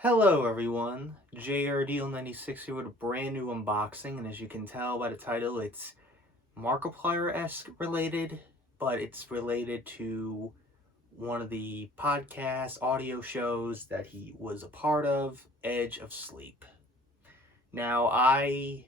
Hello everyone, JRDL96 here with a brand new unboxing, and as you can tell by the title, it's Markiplier-esque related, but it's related to one of the podcast audio shows that he was a part of, Edge of Sleep. Now, I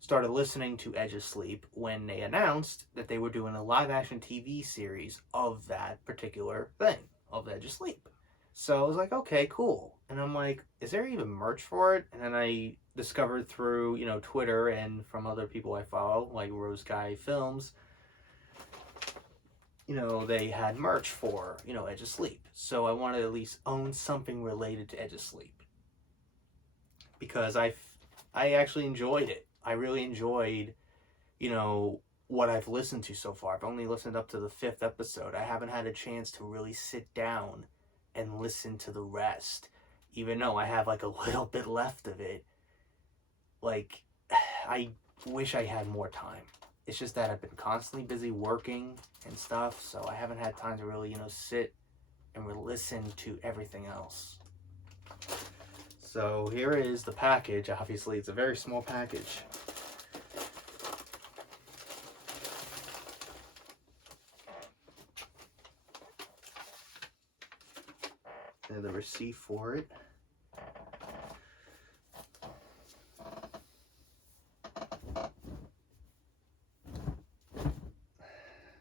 started listening to Edge of Sleep when they announced that they were doing a live-action TV series of that particular thing, of Edge of Sleep. So I was like, okay, cool. And I'm like, is there even merch for it? And then I discovered through, Twitter and from other people I follow, like Rose Guy Films, they had merch for, Edge of Sleep. So I wanted to at least own something related to Edge of Sleep. Because I actually enjoyed it. I really enjoyed, what I've listened to so far. I've only listened up to the 5th episode. I haven't had a chance to really sit down and listen to the rest, even though I have like a little bit left of it. Like, I wish I had more time. It's just that I've been constantly busy working and stuff, so I haven't had time to really, sit and listen to everything else. So here is the package. Obviously, it's a very small package. And the receipt for it.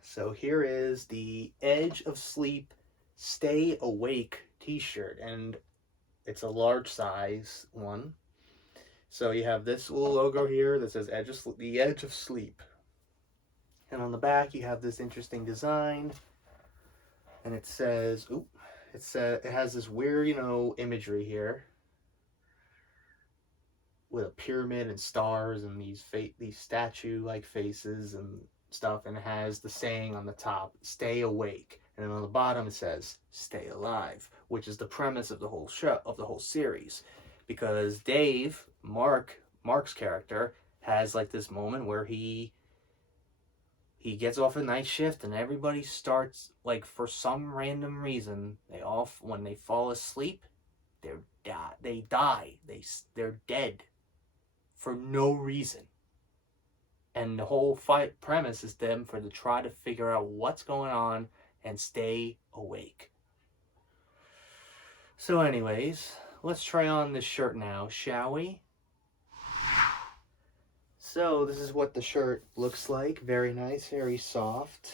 So here is the Edge of Sleep Stay Awake t-shirt, and it's a large size one. So you have this little logo here that says the Edge of Sleep. And on the back you have this interesting design, and it says, it has this weird, imagery here with a pyramid and stars and these statue-like faces and stuff, and it has the saying on the top, "Stay awake," and then on the bottom it says, "Stay alive," which is the premise of the whole show, of the whole series, because Mark's character, has like this moment where he gets off a night shift and everybody starts, like, for some random reason, when they fall asleep, they die. They're dead for no reason. And the whole premise is them to try to figure out what's going on and stay awake. So anyways, let's try on this shirt now, shall we? So this is what the shirt looks like. Very nice, very soft.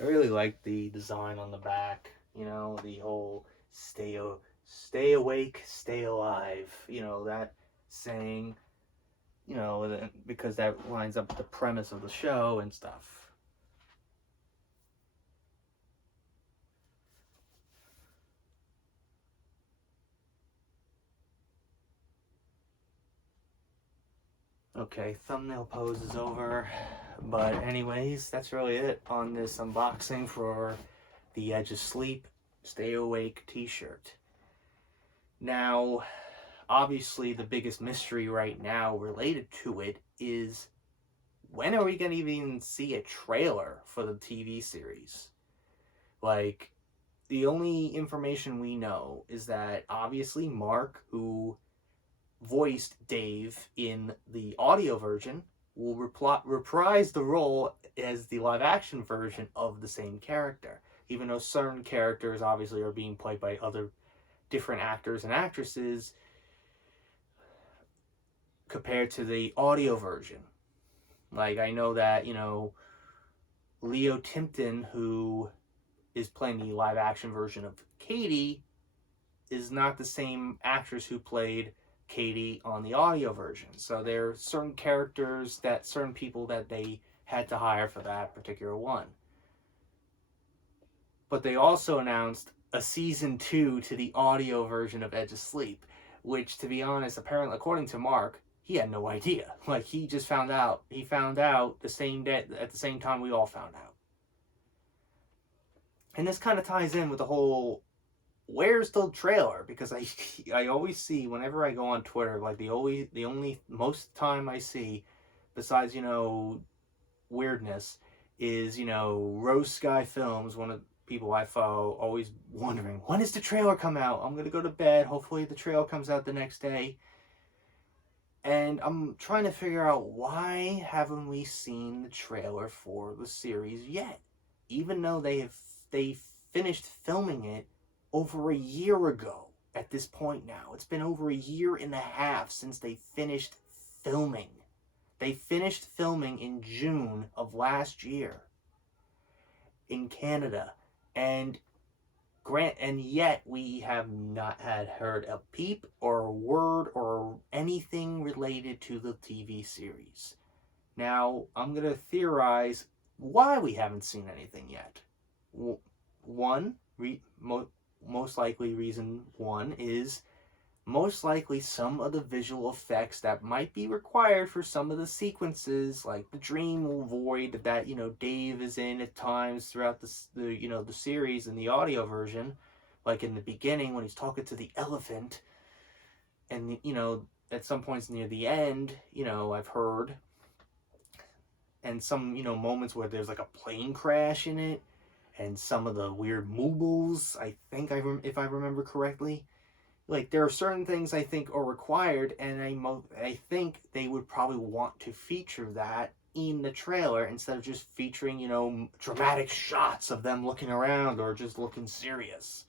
I really like the design on the back. The whole stay awake, stay alive. That saying, because that lines up with the premise of the show and stuff. Okay, thumbnail pose is over. But anyways, that's really it on this unboxing for the Edge of Sleep Stay Awake t-shirt. Now, obviously the biggest mystery right now related to it is, when are we going to even see a trailer for the TV series? Like, the only information we know is that obviously Mark, who voiced Dave in the audio version, will reprise the role as the live action version of the same character, even though certain characters obviously are being played by other different actors and actresses compared to the audio version. Like, I know that, Leo Timpton, who is playing the live action version of Katie, is not the same actress who played Katie on the audio version. So there are certain people that they had to hire for that particular one. But they also announced a season 2 to the audio version of Edge of Sleep, which, to be honest, apparently, according to Mark, he had no idea. Like, he just found out. He found out the same day, at the same time we all found out. And this kind of ties in with the whole, where's the trailer? Because I always see, whenever I go on Twitter, like, the only most time I see, besides, weirdness, is, Rose Sky Films, people I follow always wondering, when does the trailer come out? I'm going to go to bed. Hopefully the trailer comes out the next day. And I'm trying to figure out, why haven't we seen the trailer for the series yet? Even though they finished filming it over a year ago at this point now. It's been over a year and a half since they finished filming. They finished filming in June of last year in Canada. And yet we have not heard a peep or a word or anything related to the TV series. Now, I'm going to theorize why we haven't seen anything yet. Most likely reason one is most likely some of the visual effects that might be required for some of the sequences, like the dream void that Dave is in at times throughout the series in the audio version, like in the beginning when he's talking to the elephant, and at some points near the end, I've heard, and some moments where there's like a plane crash in it, and some of the weird moobles, I think if I remember correctly. Like, there are certain things I think are required, and I think they would probably want to feature that in the trailer instead of just featuring, dramatic shots of them looking around or just looking serious.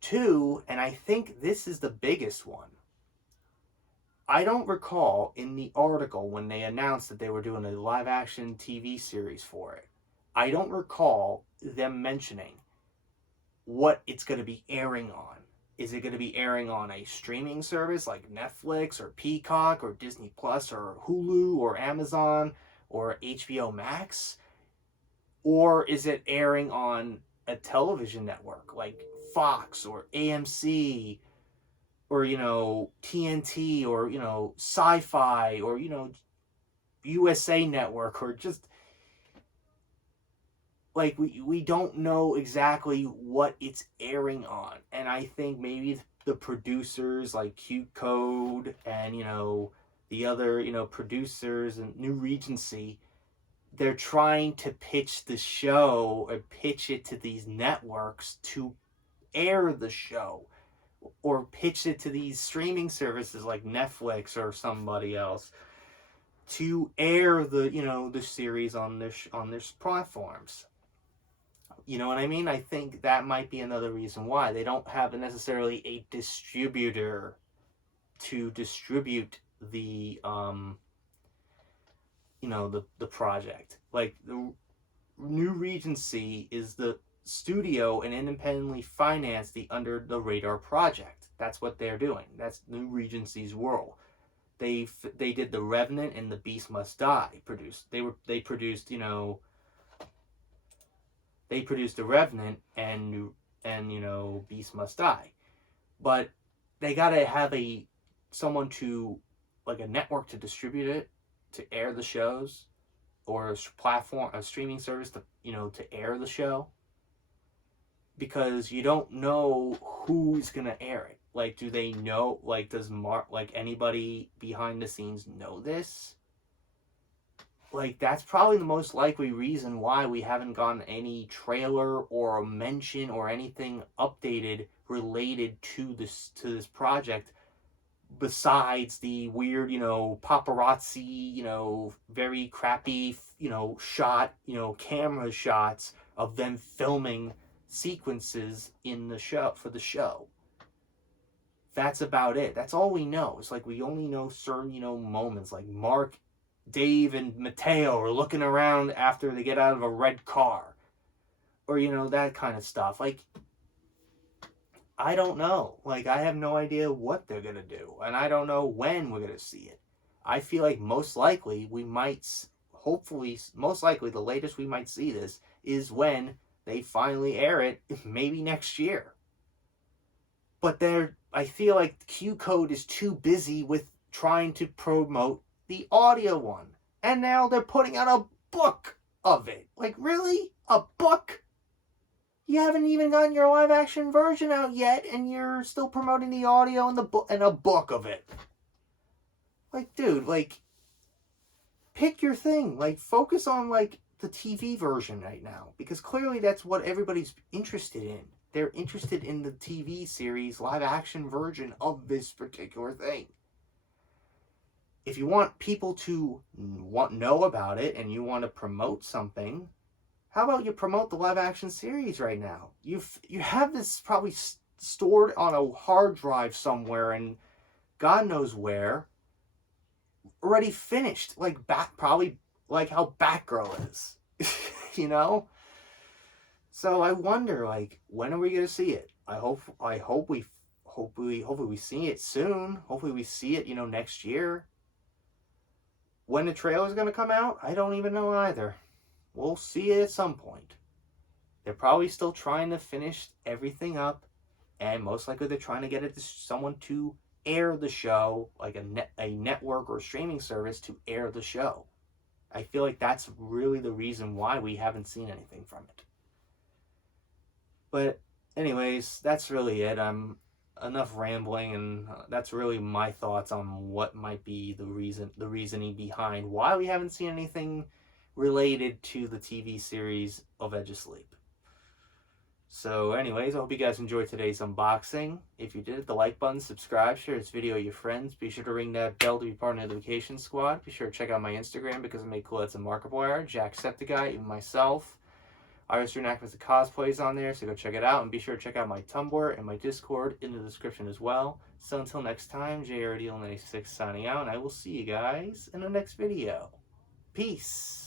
Two, and I think this is the biggest one, I don't recall in the article when they announced that they were doing a live-action TV series for it, I don't recall them mentioning what it's going to be airing on. Is it going to be airing on a streaming service like Netflix or Peacock or Disney Plus or Hulu or Amazon or HBO Max? Or is it airing on a television network like Fox or AMC or, TNT or, Sci-Fi or, USA Network, or just... like, we don't know exactly what it's airing on. And I think maybe the producers like Q Code and, the other, producers and New Regency, they're trying to pitch the show or pitch it to these networks to air the show, or pitch it to these streaming services like Netflix or somebody else to air the series on their platforms. You know what I mean? I think that might be another reason why they don't have necessarily a distributor to distribute the the project. Like, the New Regency is the studio and independently financed the Under the Radar project. That's what they're doing. That's New Regency's world. They did The Revenant and The Beast Must Die. They produced The Revenant and Beast Must Die. But they gotta have someone to, like, a network to distribute it, to air the shows, or a streaming service to air the show. Because you don't know who's gonna air it. Like, do they know? Like, does anybody behind the scenes know this? Like, that's probably the most likely reason why we haven't gotten any trailer or a mention or anything updated related to this project, besides the weird, paparazzi, very crappy, camera shots of them filming sequences in the show for the show. That's about it. That's all we know. It's like we only know certain, moments, like Mark, Dave, and Mateo are looking around after they get out of a red car. Or, that kind of stuff. Like, I don't know. Like, I have no idea what they're going to do. And I don't know when we're going to see it. I feel like most likely the latest we might see this is when they finally air it, maybe next year. But I feel like Q Code is too busy with trying to promote the audio one. And now they're putting out a book of it. Like, really? A book? You haven't even gotten your live action version out yet, and you're still promoting the audio and a book of it. Like, dude, like, pick your thing. Like, focus on, like, the TV version right now, because clearly that's what everybody's interested in. They're interested in the TV series live action version of this particular thing. If you want people to know about it and you want to promote something, how about you promote the live action series right now? You have this probably stored on a hard drive somewhere and God knows where, already finished, like probably like how Batgirl is, you know. So I wonder, like, when are we gonna see it? Hopefully we see it soon. Hopefully we see it, next year. When the trailer is gonna come out, I don't even know either. We'll see it at some point. They're probably still trying to finish everything up, and most likely they're trying to get it to someone to air the show, like a network or a streaming service to air the show. I feel like that's really the reason why we haven't seen anything from it. But anyways, that's really it. Enough rambling, and that's really my thoughts on what might be the reasoning behind why we haven't seen anything related to the TV series of Edge of Sleep. So anyways, I hope you guys enjoyed today's unboxing. If you did, hit the like button, subscribe, share this video with your friends. Be sure to ring that bell to be part of the notification squad. Be sure to check out my Instagram because I make cool ads and Markiplier, Jacksepticeye, even myself. I was doing with the cosplays on there, so go check it out. And be sure to check out my Tumblr and my Discord in the description as well. So until next time, JRDL96 signing out, and I will see you guys in the next video. Peace.